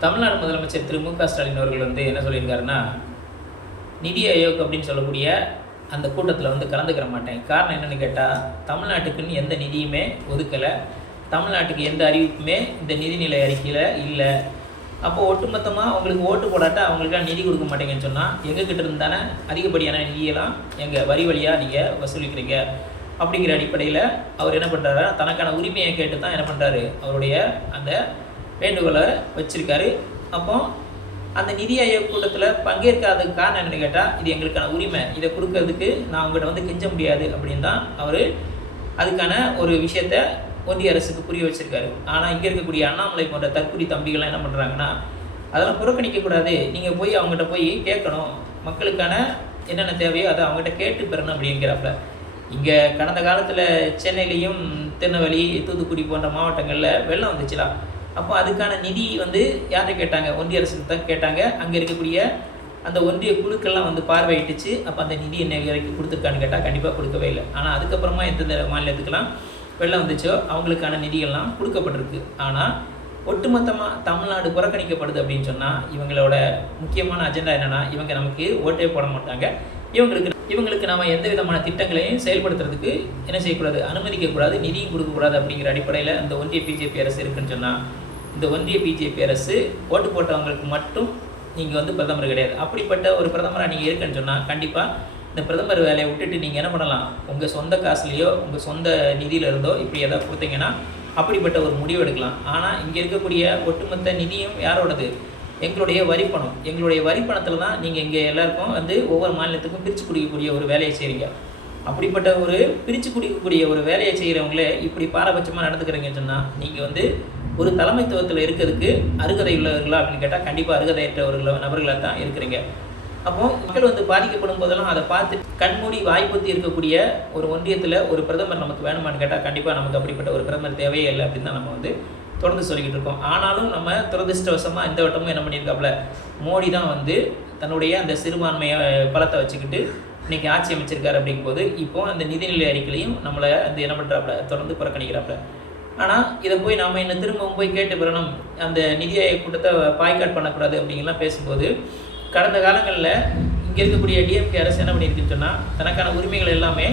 தமிழ்நாடு முதலமைச்சர் திரு மு.க. ஸ்டாலின் அவர்கள் என்ன சொல்லியிருக்காருன்னா, நிதி ஆயோக் அப்படின்னு சொல்லக்கூடிய அந்த கூட்டத்தில் கலந்துக்கிற மாட்டேன். காரணம் என்னென்னு கேட்டால், தமிழ்நாட்டுக்குன்னு எந்த நிதியுமே ஒதுக்கலை, தமிழ்நாட்டுக்கு எந்த அறிவிப்புமே இந்த நிதிநிலை அறிக்கையில் இல்லை. அப்போது ஒட்டுமொத்தமாக அவங்களுக்கு ஓட்டு போடாட்டா அவங்களுக்கான நிதி கொடுக்க மாட்டேங்கன்னு சொன்னால், எங்ககிட்ட இருந்தானே அதிகப்படியான நிதியெல்லாம் எங்கள் வரி வழியாக நீங்கள் வசூலிக்கிறீங்க அப்படிங்கிற அடிப்படையில் அவர் என்ன பண்ணுறாரு, தனக்கான உரிமையை கேட்டு தான் என்ன பண்ணுறாரு, அவருடைய அந்த வேண்டுகோளை வச்சுருக்காரு. அப்போ அந்த நிதி ஆயோக் கூட்டத்தில் பங்கேற்காததுக்கு காரணம் என்னென்னு கேட்டால், இது எங்களுக்கான உரிமை, இதை கொடுக்கறதுக்கு நான் உங்கள்கிட்ட கெஞ்ச முடியாது அப்படின்னு தான் அவர் அதுக்கான ஒரு விஷயத்தை ஒன்றிய அரசுக்கு புரிய வச்சுருக்காரு. ஆனால் இங்கே இருக்கக்கூடிய அண்ணாமலை போன்ற தற்குறி தம்பிகள்லாம் என்ன பண்ணுறாங்கன்னா, அதெல்லாம் புறக்கணிக்கக்கூடாது, நீங்கள் போய் அவங்ககிட்ட போய் கேட்கணும், மக்களுக்கான என்னென்ன தேவையோ அதை அவங்ககிட்ட கேட்டு பெறணும் அப்படிங்கிறப்ப, இங்கே கடந்த காலத்தில் சென்னையிலையும் திருநெல்வேலி தூத்துக்குடி போன்ற மாவட்டங்களில் வெள்ளம் வந்துச்சுலாம். அப்போ அதுக்கான நிதி யார்கிட்ட கேட்டாங்க, ஒன்றிய அரசுக்கு தான் கேட்டாங்க. அங்கே இருக்கக்கூடிய அந்த ஒன்றிய குழுக்கள்லாம் பார்வையிட்டுச்சு. அப்போ அந்த நிதி என்ன வரைக்கும் கொடுத்துருக்கான்னு கேட்டால் கண்டிப்பாக கொடுக்கவே இல்லை. ஆனால் அதுக்கப்புறமா எந்தெந்த மாநிலத்துக்கெல்லாம் வெள்ளம் வந்துச்சோ அவங்களுக்கான நிதிகள்லாம் கொடுக்கப்பட்டிருக்கு. ஆனால் ஒட்டுமொத்தமாக தமிழ்நாடு புறக்கணிக்கப்படுது அப்படின்னு சொன்னால், இவங்களோட முக்கியமான அஜெண்டா என்னென்னா, இவங்க நமக்கு ஓட்டே போட மாட்டாங்க, இவங்களுக்கு நாம் எந்த விதமான திட்டங்களையும் செயல்படுத்துறதுக்கு என்ன செய்யக்கூடாது, அனுமதிக்கக்கூடாது, நிதியும் கொடுக்கக்கூடாது அப்படிங்கிற அடிப்படையில் இந்த ஒன்றிய பிஜேபி அரசு இருக்குன்னு சொன்னால், இந்த ஒன்றிய பிஜேபி அரசு ஓட்டு போட்டவங்களுக்கு மட்டும் நீங்கள் பிரதமர் கிடையாது. அப்படிப்பட்ட ஒரு பிரதமராக நீங்கள் இருக்குன்னு சொன்னால், கண்டிப்பாக இந்த பிரதமர் வேலையை விட்டுட்டு நீங்கள் என்ன பண்ணலாம், உங்கள் சொந்த காசுலேயோ உங்கள் சொந்த நிதியில் இருந்தோ இப்படி எதாவது கொடுத்தீங்கன்னா அப்படிப்பட்ட ஒரு முடிவு எடுக்கலாம். ஆனால் இங்கே இருக்கக்கூடிய ஒட்டுமொத்த நிதியும் யாரோடது, எங்களுடைய வரிப்பணம். எங்களுடைய வரிப்பணத்தில் தான் நீங்கள் இங்கே எல்லாருக்கும் ஒவ்வொரு மாநிலத்துக்கும் பிரித்து குடிக்கக்கூடிய ஒரு வேலையை செய்கிறீங்க. அப்படிப்பட்ட ஒரு பிரித்து குடிக்கக்கூடிய ஒரு வேலையை செய்கிறவங்களே இப்படி பாரபட்சமாக நடந்துக்கிறீங்கன்னு சொன்னால், நீங்கள் ஒரு தலைமைத்துவத்தில் இருக்கிறதுக்கு அருகதை உள்ளவர்களா அப்படின்னு கேட்டால் கண்டிப்பாக அருகதையற்றவர்கள நபர்களாக தான் இருக்கிறீங்க. அப்போது மக்கள் பாதிக்கப்படும் போதெல்லாம் அதை பார்த்து கண்மூடி வாய்ப்புத்தி இருக்கக்கூடிய ஒரு ஒன்றியத்தில் ஒரு பிரதமர் நமக்கு வேணுமான்னு கேட்டால் கண்டிப்பாக நமக்கு அப்படிப்பட்ட ஒரு பிரதமர் தேவையே இல்லை அப்படின்னு தான் நம்ம தொடர்ந்து சொல்லிக்கிட்டு இருக்கோம். ஆனாலும் நம்ம துரதிருஷ்டவசமாக இந்த வட்டமும் என்ன பண்ணியிருக்காப்புல, மோடி தான் தன்னுடைய அந்த சிறுபான்மையை பலத்தை வச்சுக்கிட்டு இன்றைக்கி ஆட்சி அமைச்சிருக்காரு. அப்படிங்கும்போது இப்போது அந்த நிதிநிலை அறிக்கையிலையும் நம்மளை என்ன பண்ணுறாப்புல, தொடர்ந்து புறக்கணிக்கிறாப்புல. ஆனால் இதை போய் நாம் இன்னும் திரும்பவும் போய் கேட்டு பெறணும், அந்த நிதி ஆயோக் கூட்டத்தை பாய்காட் பண்ணக்கூடாது அப்படிங்கலாம் பேசும்போது, கடந்த காலங்களில் இங்கே இருக்கக்கூடிய டிஎம்கே அரசு என்ன பண்ணியிருக்குன்னு சொன்னால், தனக்கான உரிமைகள் எல்லாமே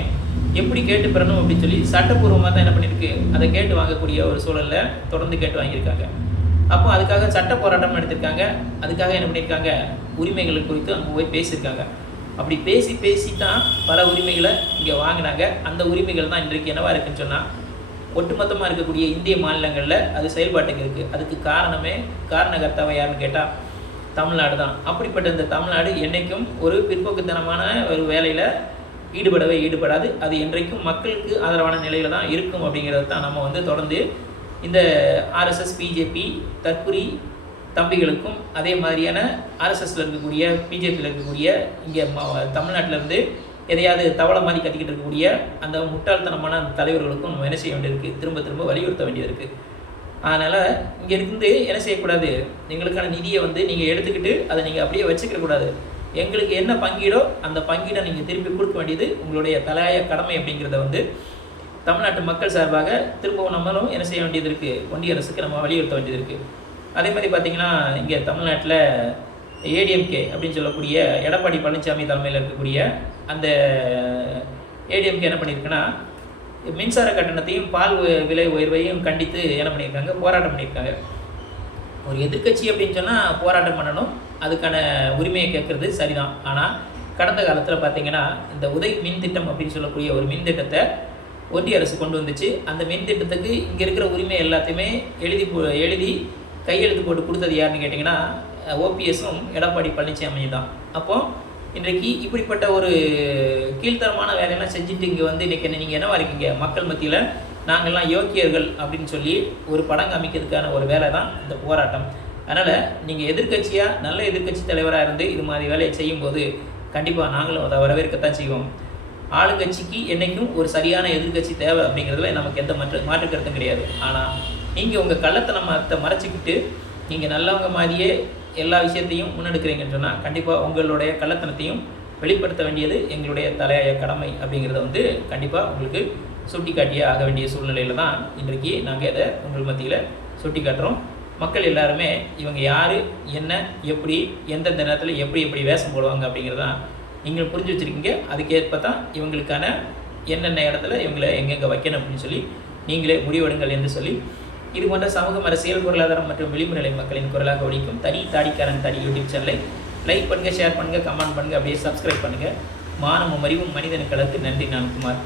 எப்படி கேட்டு பெறணும் அப்படின்னு சொல்லி சட்டப்பூர்வமாக தான் என்ன பண்ணியிருக்கு, அதை கேட்டு வாங்கக்கூடிய ஒரு சூழலில் தொடர்ந்து கேட்டு வாங்கியிருக்காங்க. அப்போ அதுக்காக சட்ட போராட்டம் நடத்திருக்காங்க. அதுக்காக என்ன பண்ணியிருக்காங்க, உரிமைகள் குறித்து அங்கே போய் பேசியிருக்காங்க. அப்படி பேசி தான் பல உரிமைகளை இங்கே வாங்கினாங்க. அந்த உரிமைகள் தான் இன்றைக்கு என்னவாக இருக்குன்னு சொன்னால், ஒட்டுமொத்தமாக இருக்கக்கூடிய இந்திய மாநிலங்களில் அது செயல்பாட்டுக்கு இருக்குது. அதுக்கு காரணகர்த்தாவை யாருன்னு கேட்டால் தமிழ்நாடு தான். அப்படிப்பட்ட இந்த தமிழ்நாடு என்றைக்கும் ஒரு பிற்போக்குத்தனமான ஒரு வேலையில் ஈடுபடாது. அது என்றைக்கும் மக்களுக்கு ஆதரவான நிலையில் தான் இருக்கும் அப்படிங்கிறது தான் நம்ம தொடர்ந்து இந்த ஆர்எஸ்எஸ் பிஜேபி தற்குறி தம்பிகளுக்கும் அதே மாதிரியான ஆர்எஸ்எஸில் இருக்கக்கூடிய பிஜேபியில் இருக்கக்கூடிய இங்கே தமிழ்நாட்டிலேருந்து எதையாவது தவளை மாதிரி கத்திக்கிட்டு இருக்கக்கூடிய அந்த முட்டாள்தனமான தலைவர்களுக்கும் நம்ம என்ன செய்ய வேண்டியிருக்கு, திரும்ப வலியுறுத்த வேண்டியது இருக்குது. அதனால் இங்கே இருந்து என்ன செய்யக்கூடாது, எங்களுக்கான நிதியை நீங்கள் எடுத்துக்கிட்டு அதை நீங்கள் அப்படியே வச்சுக்கக்கூடாது. எங்களுக்கு என்ன பங்கீடோ அந்த பங்கீடை நீங்கள் திருப்பி கொடுக்க வேண்டியது உங்களுடைய தலையாய கடமை அப்படிங்கிறத தமிழ்நாட்டு மக்கள் சார்பாக திரும்பவும் நம்மளும் என்ன செய்ய வேண்டியது இருக்குது, ஒன்றிய அரசுக்கு நம்ம வலியுறுத்த வேண்டியது இருக்குது. அதே மாதிரி பார்த்திங்கன்னா, இங்கே தமிழ்நாட்டில் ஏடிஎம்கே அப்படின்னு சொல்லக்கூடிய எடப்பாடி பழனிசாமி தலைமையில் இருக்கக்கூடிய அந்த ஏடிஎம்கே என்ன பண்ணியிருக்குன்னா, மின்சார கட்டணத்தையும் பால் விலை உயர்வையும் கண்டித்து என்ன பண்ணியிருக்காங்க, போராட்டம் பண்ணியிருக்காங்க. ஒரு எதிர்க்கட்சி அப்படின்னு சொன்னால் போராட்டம் பண்ணணும், அதுக்கான உரிமையை கேட்குறது சரிதான். ஆனால் கடந்த காலத்தில் பார்த்திங்கன்னா, இந்த உதய் மின் திட்டம் அப்படின்னு சொல்லக்கூடிய ஒரு மின் திட்டத்தை ஒன்றிய அரசு கொண்டு வந்துச்சு. அந்த மின் திட்டத்துக்கு இங்கே இருக்கிற உரிமை எல்லாத்தையுமே எழுதி கையெழுத்து போட்டு கொடுத்தது யாருன்னு கேட்டிங்கன்னா, ஓபிஎஸும் எடப்பாடி பழனிசாமியும் தான். அப்போது இன்றைக்கு இப்படிப்பட்ட ஒரு கீழ்த்தரமான வேலையெல்லாம் செஞ்சுட்டு இங்கே இன்றைக்கி நீங்கள் என்னவா இருக்கீங்க, மக்கள் மத்தியில் நாங்கள்லாம் யோக்கியர்கள் அப்படின்னு சொல்லி ஒரு படம் காமிக்கிறதுக்கான ஒரு வேலை தான் இந்த போராட்டம். அதனால் நீங்கள் எதிர்க்கட்சியாக நல்ல எதிர்க்கட்சி தலைவராக இருந்து இது மாதிரி வேலையை செய்யும்போது கண்டிப்பாக நாங்களும் அதை வரவேற்கத்தான் செய்வோம். ஆளுங்கட்சிக்கு என்றைக்கும் ஒரு சரியான எதிர்க்கட்சி தேவை அப்படிங்கிறதுல நமக்கு எந்த மாற்று கருத்தும் கிடையாது. ஆனால் நீங்கள் உங்கள் கள்ளத்தனத்தை மறைச்சிக்கிட்டு நீங்கள் நல்லவங்க மாதிரியே எல்லா விஷயத்தையும் முன்னெடுக்கிறீங்கன்னு சொன்னால் கண்டிப்பாக உங்களுடைய கள்ளத்தனத்தையும் வெளிப்படுத்த வேண்டியது எங்களுடைய தலையாய கடமை அப்படிங்கிறத கண்டிப்பாக உங்களுக்கு சுட்டி காட்டியே ஆக வேண்டிய சூழ்நிலையில் தான் இன்றைக்கு நாங்கள் இதை உங்கள் மத்தியில் சுட்டி காட்டுறோம். மக்கள் எல்லாருமே இவங்க யார், என்ன, எப்படி, எந்தெந்த நேரத்தில் எப்படி வேஷம் போடுவாங்க அப்படிங்கிறதான் நீங்கள் புரிஞ்சு வச்சுருக்கீங்க. அதுக்கேற்ப தான் இவங்களுக்கான என்னென்ன இடத்துல இவங்களை எங்கெங்கே வைக்கணும் அப்படின்னு சொல்லி நீங்களே முடிவெடுங்கள் என்று சொல்லி, இது போன்ற சமூகம், அரசியல், பொருளாதாரம் மற்றும் விளிம்பு நிலை மக்களின் குரலாக ஒழிக்கும் தனி தாடிக்காரன் தாடி யூடியூப் சேனலை லைக் பண்ணுங்கள், ஷேர் பண்ணுங்கள், கமெண்ட் பண்ணுங்கள், அப்படியே சப்ஸ்கிரைப் பண்ணுங்கள். மானமும் அறிவும் மனிதனுக்கு நன்றி. நான் குமார்.